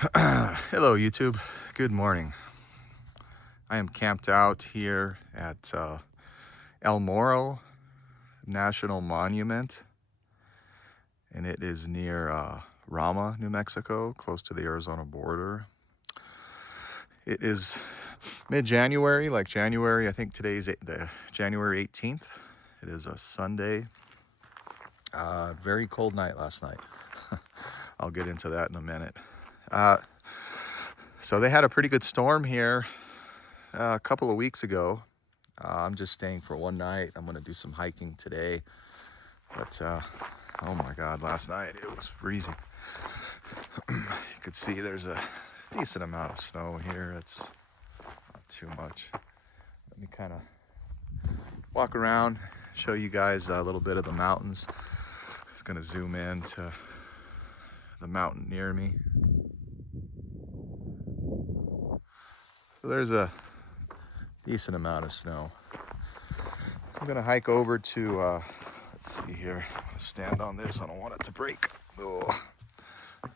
Hello YouTube, good morning. I am camped out here at El Moro National Monument, and it is near Ramah, New Mexico, close to the Arizona border. It is mid-January, like January, I think today's the January 18th. It is a Sunday. Very cold night last night. I'll get into that in a minute. So they had a pretty good storm here a couple of weeks ago. I'm just staying for one night. I'm gonna do some hiking today, but oh my God, last night it was freezing. You could see there's a decent amount of snow here. It's not too much. Let me kind of walk around, show you guys a little bit of the mountains. Just gonna zoom in to the mountain near me. So there's a decent amount of snow. I'm gonna hike over to, let's see here, stand on this, I don't want it to break. Oh,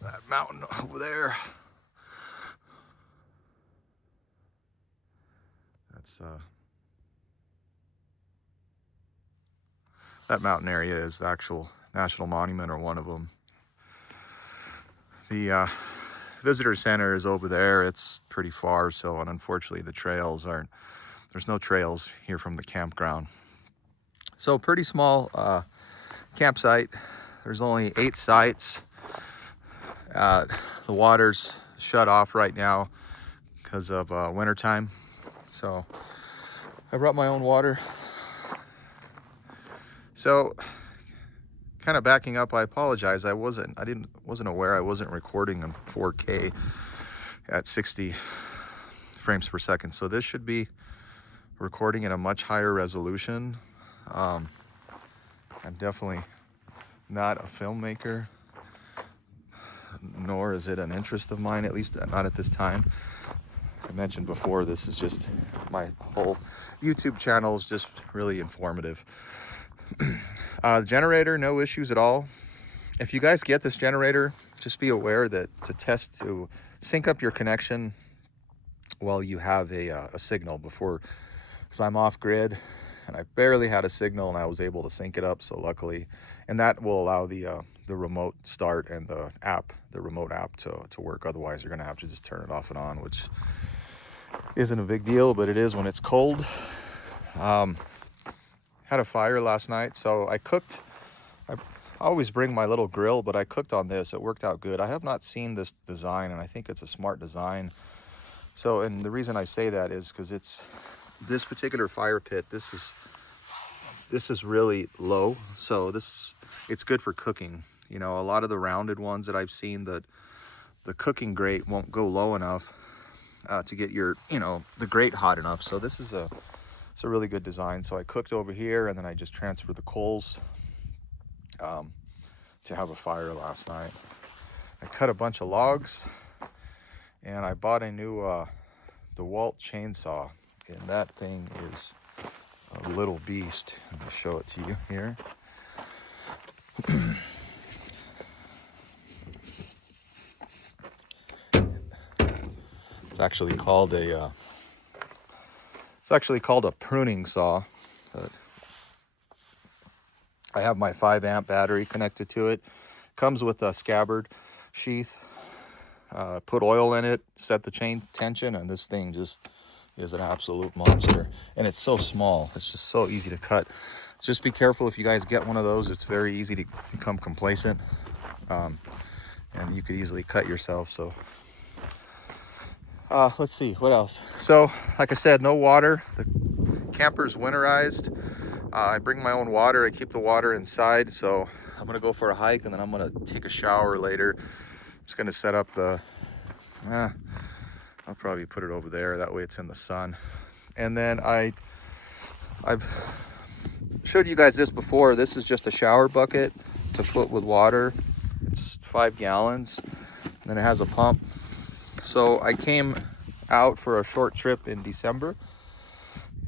that mountain over there. That's, that mountain area is the actual national monument, or one of them. The visitor center is over there. It's pretty far, so, and unfortunately the trails aren't, there's no trails here from the campground. So pretty small campsite. There's only 8 sites. The water's shut off right now because of wintertime. So I brought my own water. So kind of backing up, I apologize. I wasn't aware I wasn't recording in 4K at 60 frames per second. So this should be recording at a much higher resolution. I'm definitely not a filmmaker, nor is it an interest of mine, at least not at this time. I mentioned before, this is just, my whole YouTube channel is just really informative. The generator, no issues at all. If you guys get this generator, just be aware that to sync up your connection while you have a signal before, because I'm off grid and I barely had a signal and I was able to sync it up, so luckily. And that will allow the remote start and the remote app to work. Otherwise you're gonna have to just turn it off and on, which isn't a big deal, but it is when it's cold. Had a fire last night, so I cooked. I always bring my little grill, but I cooked on this. It worked out good. I have not seen this design, and I think it's a smart design. So, and the reason I say that is because it's this particular fire pit. This is really low, so it's good for cooking. You know, a lot of the rounded ones that I've seen, that the cooking grate won't go low enough to get your, the grate hot enough. So this is it's a really good design. So I cooked over here, and then I just transferred the coals to have a fire last night. I cut a bunch of logs, and I bought a new DeWalt chainsaw, and that thing is a little beast. Let me show it to you here. It's actually called a pruning saw. I have my 5-amp battery connected to it. Comes with a scabbard sheath. Put oil in it, set the chain tension, and this thing just is an absolute monster. And it's so small. It's just so easy to cut. Just be careful if you guys get one of those. It's very easy to become complacent, and you could easily cut yourself. So let's see what else. So like I said, no water. The camper's winterized. I bring my own water. I keep the water inside. So I'm gonna go for a hike, and then I'm gonna take a shower later. I'm just gonna set up the I'll probably put it over there, that way it's in the sun. And then I've showed you guys this before. This is just a shower bucket to put with water. It's 5 gallons. Then it has a pump. So I came out for a short trip in December,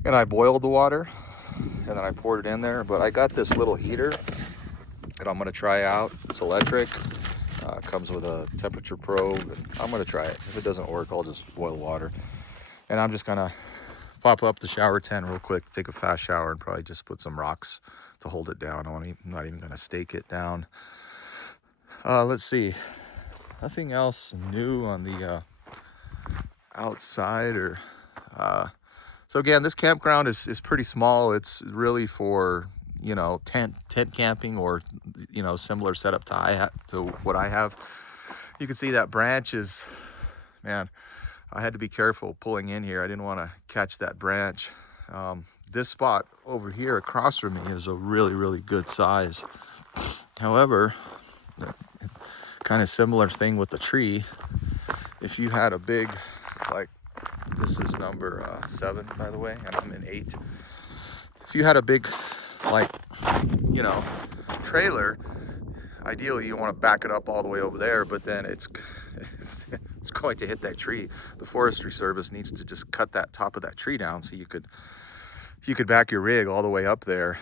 and I boiled the water, and then I poured it in there. But I got this little heater that I'm gonna try out. It's electric. Comes with a temperature probe, and I'm gonna try it. If it doesn't work, I'll just boil water. And I'm just gonna pop up the shower tent real quick, take a fast shower, and probably just put some rocks to hold it down. I'm not even gonna stake it down. Let's see, nothing else new on the outside. Or so again, this campground is pretty small. It's really for, you know, tent camping, or, you know, similar setup to what I have. You can see that branch is, man, I had to be careful pulling in here. I didn't want to catch that branch. This spot over here across from me is a really good size. However, kind of similar thing with the tree. If you had a big, like, this is number 7, by the way, and I'm in 8. If you had a big, like, you know, trailer, ideally you want to back it up all the way over there, but then it's going to hit that tree. The Forestry Service needs to just cut that top of that tree down so you could back your rig all the way up there,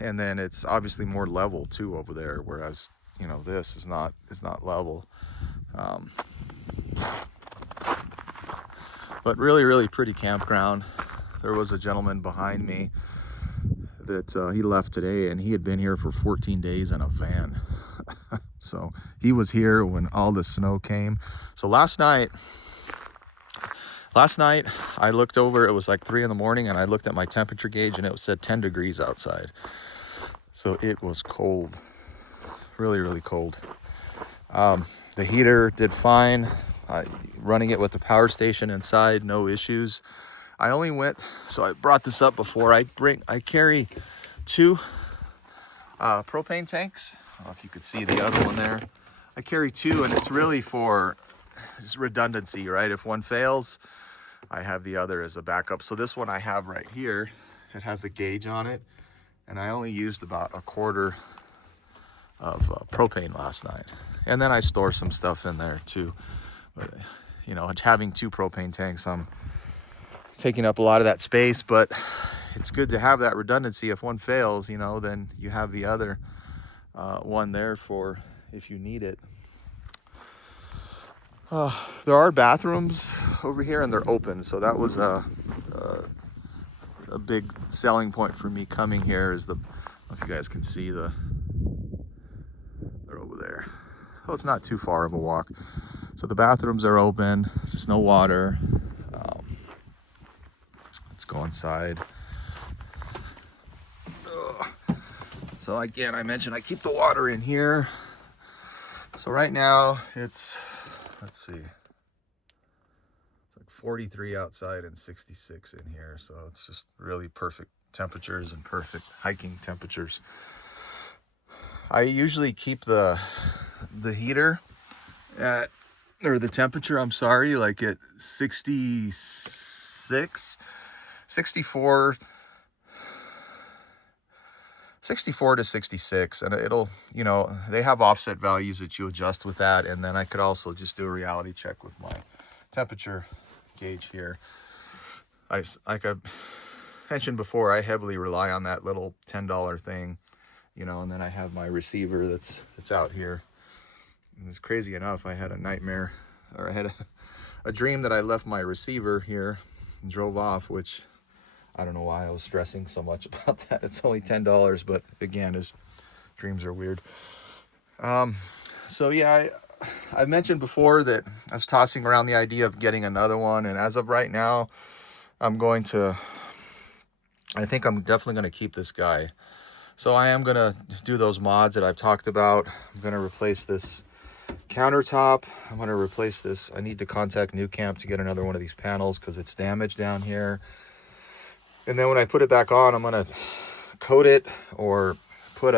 and then it's obviously more level too over there, whereas, you know, this is not level. But really pretty campground. There was a gentleman behind me that he left today, and he had been here for 14 days in a van. So he was here when all the snow came. So last night I looked over, it was like 3 in the morning, and I looked at my temperature gauge, and it said 10 degrees outside. So it was cold, really cold. The heater did fine. Running it with the power station inside, no issues. I only went, so I brought this up before. I carry 2 propane tanks. I don't know if you could see the other one there. I carry 2, and it's really for just redundancy, right? If one fails, I have the other as a backup. So this one I have right here, it has a gauge on it, and I only used about a quarter of propane last night. And then I store some stuff in there too. But, you know, having 2 propane tanks, I'm taking up a lot of that space, but it's good to have that redundancy. If one fails, you know, then you have the other one there for if you need it. There are bathrooms over here, and they're open, so that was a big selling point for me coming here. Is I don't know if you guys can see they're over there. Oh, it's not too far of a walk. So the bathrooms are open, just no water. Let's go inside. So again, I mentioned I keep the water in here. So right now it's, let's see, it's like 43 outside and 66 in here. So it's just really perfect temperatures and perfect hiking temperatures. I usually keep the heater at, or the temperature, I'm sorry, like at 64 to 66, and it'll, you know, they have offset values that you adjust with that. And then I could also just do a reality check with my temperature gauge here. Like I mentioned before, I heavily rely on that little $10 thing, you know, and then I have my receiver that's out here. And it's crazy enough, I had a nightmare, or I had a dream that I left my receiver here and drove off, which I don't know why I was stressing so much about that. It's only $10, but again, his dreams are weird. So yeah, I mentioned before that I was tossing around the idea of getting another one, and as of right now, I think I'm definitely going to keep this guy. So I am going to do those mods that I've talked about. I'm going to replace this countertop. I'm going to replace this. I need to contact New Camp to get another one of these panels because it's damaged down here. And then when I put it back on, I'm going to coat it or put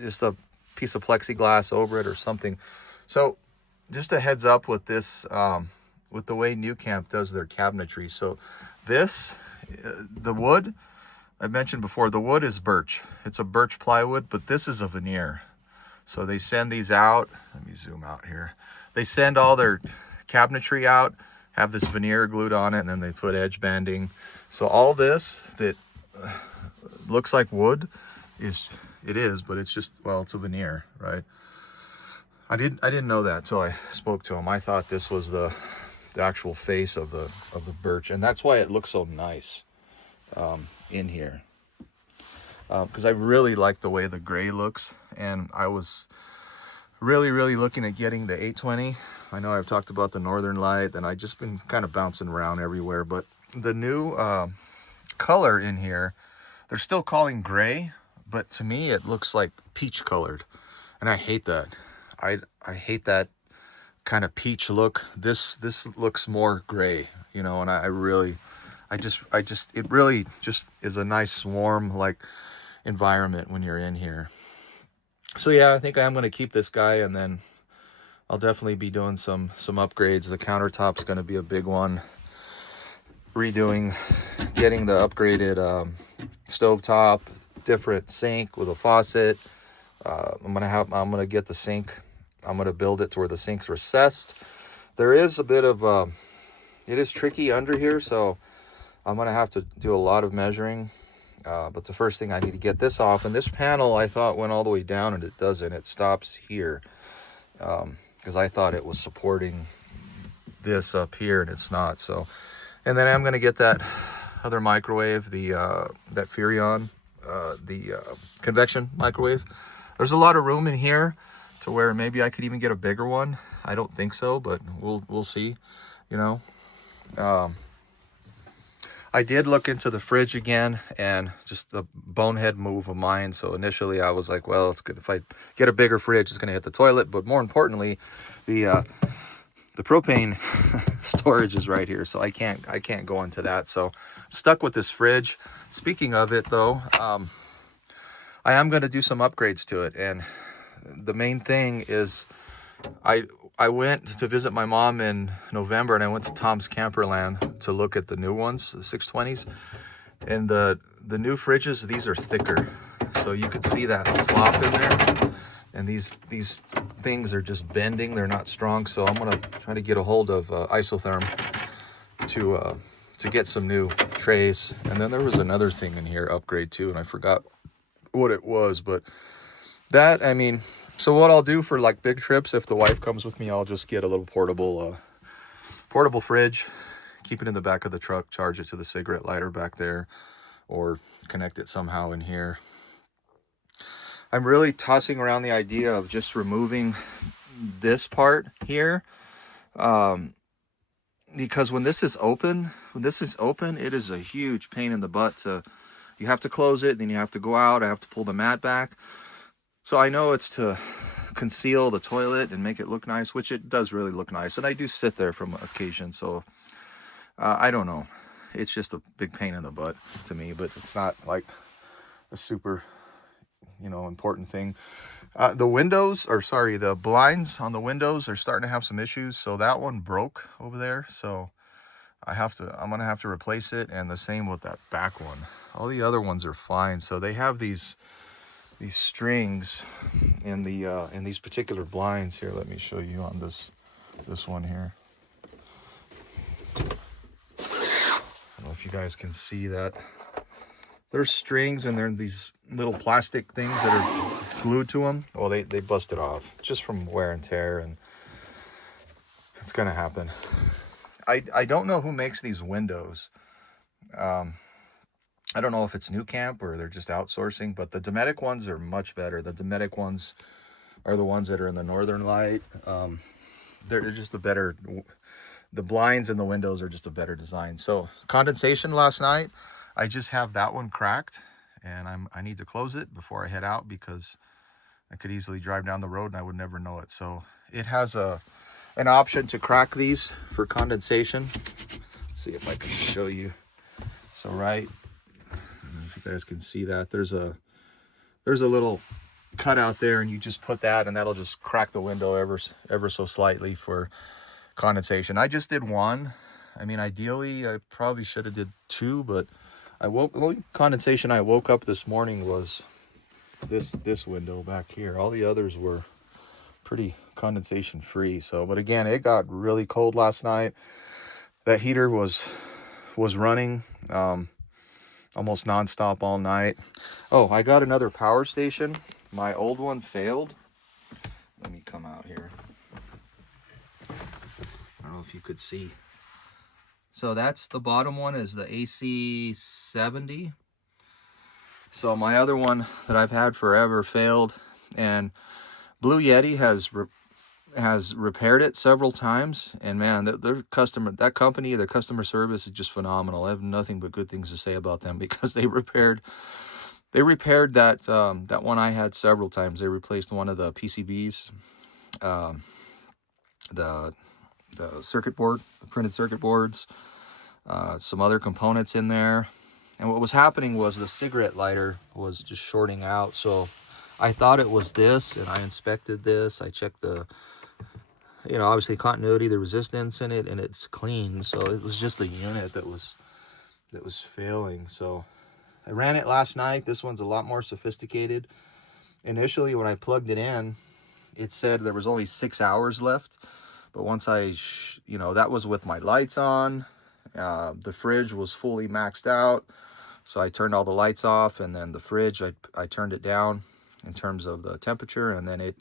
just a piece of plexiglass over it or something. So just a heads up with this, with the way New Camp does their cabinetry. So this, the wood, I mentioned before, the wood is birch. It's a birch plywood, but this is a veneer. So they send these out. Let me zoom out here. They send all their cabinetry out, have this veneer glued on it, and then they put edge banding. So all this that looks like wood is, but it's just, well, it's a veneer, right? I didn't know that until I spoke to him. I thought this was the actual face of the birch, and that's why it looks so nice in here. Because I really like the way the gray looks, and I was really looking at getting the 820. I know I've talked about the Northern Light, and I just been kind of bouncing around everywhere, but the new color in here, they're still calling gray, but to me it looks like peach colored, and I hate that. I hate that kind of peach look. This looks more gray, you know, and I really it really just is a nice warm like environment when you're in here. So yeah, I think I am going to keep this guy, and then I'll definitely be doing some upgrades. The countertop's going to be a big one. Redoing, getting the upgraded stovetop, different sink with a faucet. I'm gonna get the sink. I'm gonna build it to where the sink's recessed. There is a bit of it is tricky under here, so I'm gonna have to do a lot of measuring. But the first thing, I need to get this off. And this panel I thought went all the way down, and it doesn't. It stops here, because I thought it was supporting this up here, and it's not. So, and then I'm gonna get that other microwave, the that Furrion, the convection microwave. There's a lot of room in here to where maybe I could even get a bigger one. I don't think so, but we'll see, you know. I did look into the fridge again, and just the bonehead move of mine. So initially I was like, well, it's good if I get a bigger fridge, it's gonna hit the toilet. But more importantly, the propane storage is right here, so I can't go into that. So I'm stuck with this fridge. Speaking of it though, I am going to do some upgrades to it, and the main thing is I went to visit my mom in November, and I went to Tom's Camperland to look at the new ones, the 620s, and the new fridges, these are thicker, so you could see that slop in there, and these things are just bending. They're not strong, so I'm gonna try to get a hold of isotherm to get some new trays. And then there was another thing in here, upgrade too, and I forgot what it was, but that, I mean, so what I'll do for like big trips, if the wife comes with me, I'll just get a little portable fridge, keep it in the back of the truck, charge it to the cigarette lighter back there, or connect it somehow in here. I'm really tossing around the idea of just removing this part here, because when this is open, it is a huge pain in the butt you have to close it, then you have to go out. I have to pull the mat back. So I know it's to conceal the toilet and make it look nice, which it does really look nice. And I do sit there from occasion. So I don't know. It's just a big pain in the butt to me, but it's not like a super, you know, important thing. The blinds on the windows are starting to have some issues. So that one broke over there. So I'm going to have to replace it. And the same with that back one. All the other ones are fine. So they have these strings in these particular blinds here. Let me show you on this one here. I don't know if you guys can see that. There's strings, and they're these little plastic things that are glued to them. Well, they busted off just from wear and tear, and it's gonna happen. I don't know who makes these windows. I don't know if it's New Camp or they're just outsourcing, but the Dometic ones are much better. The Dometic ones are the ones that are in the Northern Light. They're just a better, the blinds and the windows are just a better design. So condensation last night, I just have that one cracked, and I need to close it before I head out, because I could easily drive down the road and I would never know it. So it has an option to crack these for condensation. Let's see if I can show you. So right, if you guys can see that, there's a little cut out there, and you just put that, and that'll just crack the window ever so slightly for condensation. I just did one. I mean, ideally I probably should have did two, but the only condensation I woke up this morning was this window back here. All the others were pretty condensation free. So, but again, it got really cold last night. That heater was running almost nonstop all night. Oh, I got another power station. My old one failed, let me come out here. I don't know if you could see. So that's the bottom one is the AC70. So my other one that I've had forever failed, and Blue Yeti has repaired it several times, and man, their customer service is just phenomenal. I have nothing but good things to say about them because they repaired that that one I had several times. They replaced one of the PCBs, the circuit board, the printed circuit boards, some other components in there. And what was happening was the cigarette lighter was just shorting out. So I thought it was this, and I inspected this. I checked the, obviously continuity, the resistance in it, and it's clean. So it was just the unit that was failing. So I ran it last night. This one's a lot more sophisticated. Initially, when I plugged it in, it said there was only 6 hours left. But once that was with my lights on. The fridge was fully maxed out. So I turned all the lights off, and then the fridge, I turned it down in terms of the temperature, and then it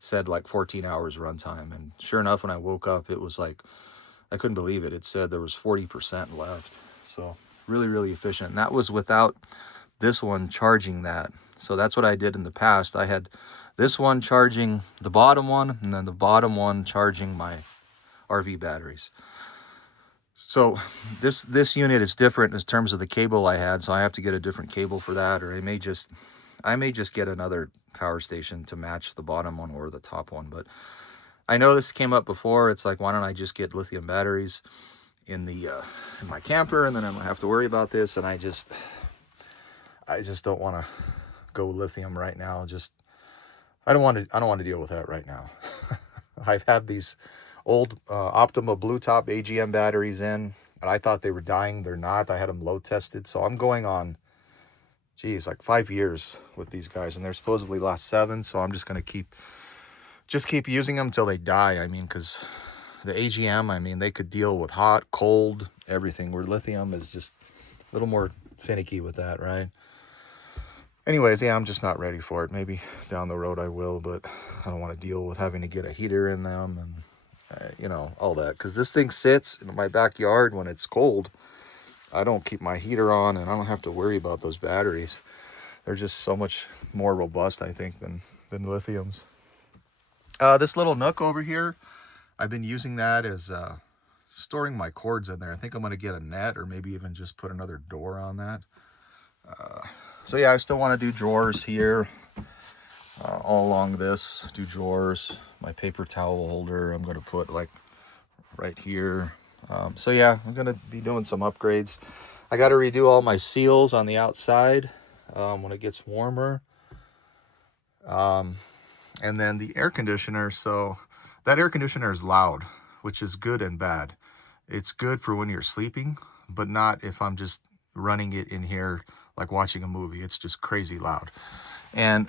said like 14 hours runtime. And sure enough, when I woke up, it was like, I couldn't believe it. It said there was 40% left. So really, really efficient. And that was without this one charging that. So that's what I did in the past. I had this one charging the bottom one, and then the bottom one charging my RV batteries. So this unit is different in terms of the cable I had, so I have to get a different cable for that, or I may just get another power station to match the bottom one or the top one. But I know this came up before. It's like, why don't I just get lithium batteries in my camper, and then I don't have to worry about this. And I just don't want to go lithium right now. I don't want to deal with that right now. I've had these old Optima Blue Top AGM batteries in, and I thought they were dying. They're not. I had them load tested. So I'm going on, like 5 years with these guys, and they're supposedly last 7. So I'm just going to keep using them until they die. I mean, because the AGM, they could deal with hot, cold, everything, where lithium is just a little more finicky with that, right? Anyways, yeah, I'm just not ready for it. Maybe down the road I will, but I don't want to deal with having to get a heater in them and all that, because this thing sits in my backyard when it's cold. I don't keep my heater on, and I don't have to worry about those batteries. They're just so much more robust, I think, than lithiums. This little nook over here, I've been using that as storing my cords in there. I think I'm going to get a net, or maybe even just put another door on that. So yeah, I still want to do drawers here. All along this, do drawers. My paper towel holder I'm going to put like right here. So yeah, I'm going to be doing some upgrades. I got to redo all my seals on the outside when it gets warmer. And then the air conditioner. So that air conditioner is loud, which is good and bad. It's good for when you're sleeping, but not if I'm just running it in here like watching a movie. It's just crazy loud. And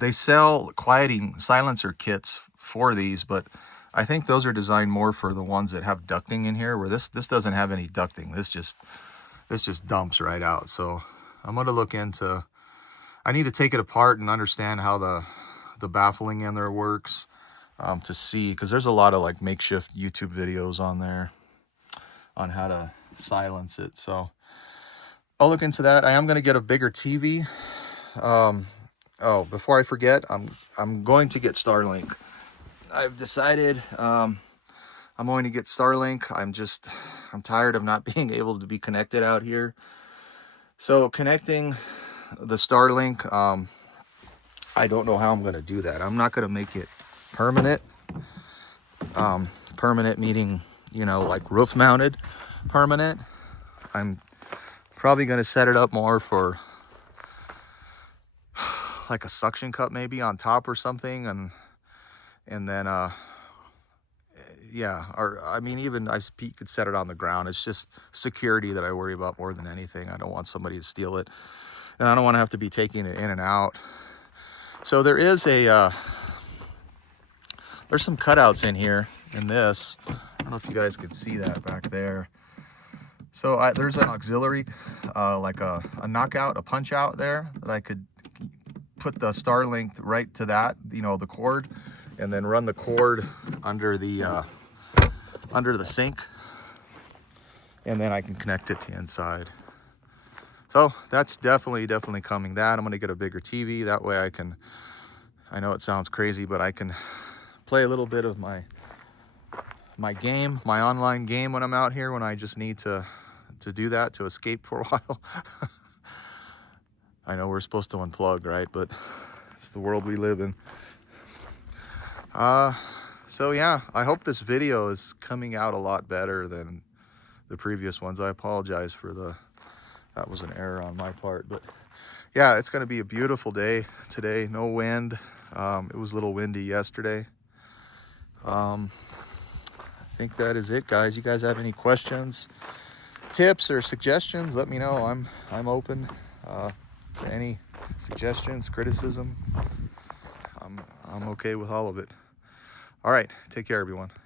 they sell quieting silencer kits for these, but I think those are designed more for the ones that have ducting in here, where this doesn't have any ducting. This just dumps right out. So I'm going to look into, I need to take it apart and understand how the baffling in there works, to see, because there's a lot of like makeshift YouTube videos on there on how to silence it. So I'll look into that. I am going to get a bigger TV. Oh, before I forget, I'm going to get Starlink. I've decided I'm going to get Starlink. I'm tired of not being able to be connected out here. So connecting the Starlink, I don't know how I'm going to do that. I'm not going to make it permanent. Permanent meaning, like roof mounted permanent. I'm probably going to set it up more for like a suction cup maybe on top or something, and then yeah, or even you could set it on the ground. It's just security that I worry about more than anything. I don't want somebody to steal it, and I don't want to have to be taking it in and out. So there is there's some cutouts in here in this. I don't know if you guys can see that back there. So there's an auxiliary, like a knockout, a punch out there that I could put the Starlink right to that, the cord, and then run the cord under the sink, and then I can connect it to inside. So that's definitely coming. That I'm gonna get a bigger TV. That way I know it sounds crazy, but I can play a little bit of my game, my online game when I'm out here, when I just need to do that, to escape for a while. I know we're supposed to unplug, right? But it's the world we live in. So yeah, I hope this video is coming out a lot better than the previous ones. I apologize for that was an error on my part, but yeah, it's gonna be a beautiful day today. No wind. It was a little windy yesterday. I think that is it, guys. You guys have any questions, tips, or suggestions? Let me know. I'm open to any suggestions, criticism. I'm okay with all of it. All right, take care, everyone.